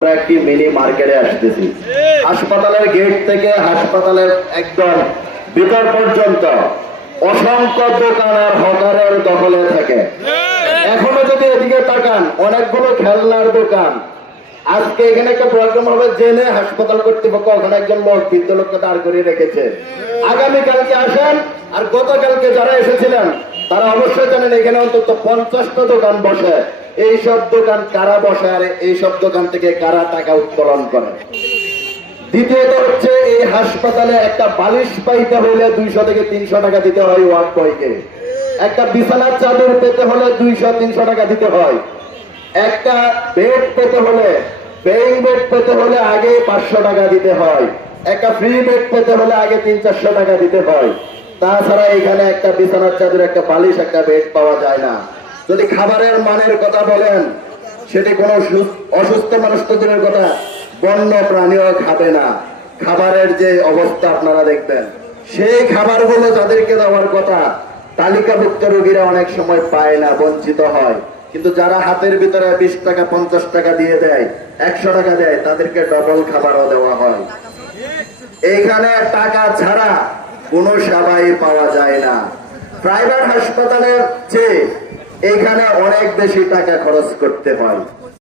একটি মিনি মার্কেটে আসতেছি। হাসপাতালের গেট থেকে হাসপাতালের একদম ভিতর পর্যন্ত অসংখ্য দোকান আর হকারের দখলে থাকে। এখনো যদি এদিকে তাকান, অনেকগুলো খেলনার দোকান। আজকে এখানে একটা প্রোগ্রাম হবে, জেনে হাসপাতাল কর্তৃপক্ষ ওখানে একজন লোক বৃদ্ধ লোককে দাঁড় করিয়ে রেখেছে। আগামীকালকে আসেন, আর গতকালকে যারা এসেছিলেন তারা অবশ্যই জানেন এখানে অন্তত 50টা দোকান বসে। এইসব দোকান কারা বসে আর এইসব দোকান থেকে কারা টাকা উত্তোলন করে? দ্বিতীয়ত হচ্ছে, এই হাসপাতালে একটা বালিশ পাইতে হলে 200 থেকে 300 টাকা দিতে হয় ওয়ার্ড বয়কে। একটা বিছানার চাদর পেতে হলে 200-300 টাকা দিতে হয়। একটা বেড পেতে হলে, পেইং বেড পেতে হলে আগে 500 টাকা দিতে হয়। একটা ফ্রি বেড পেতে হলে আগে 300-400 টাকা দিতে হয়। তাছাড়া এখানে একটা বিছানার চাদর, একটা বালিশ, একটা বেড পাওয়া যায় না। যদি খাবারের মানের কথা বলেন, সেটি কোনো অসুস্থ মানুষ তো দূরের কথা, বন্য প্রাণীও খাবে না। খাবারের যে অবস্থা আপনারা দেখবেন, সেই খাবারগুলো যাদেরকে দেওয়ার কথা তালিকাভুক্ত রোগীরা অনেক সময় পায় না, বঞ্চিত হয়। কিন্তু যারা হাতের ভিতরে 20 টাকা 50 টাকা দিয়ে দেয়, 100 টাকা দেয়, তাদেরকে ডবল খাবারও দেওয়া হয়। এইখানে টাকা ছাড়া কোনো সেবাই পাওয়া যায় না। প্রাইভেট হাসপাতালের চেয়ে এখানে অনেক বেশি টাকা খরচ করতে হয়।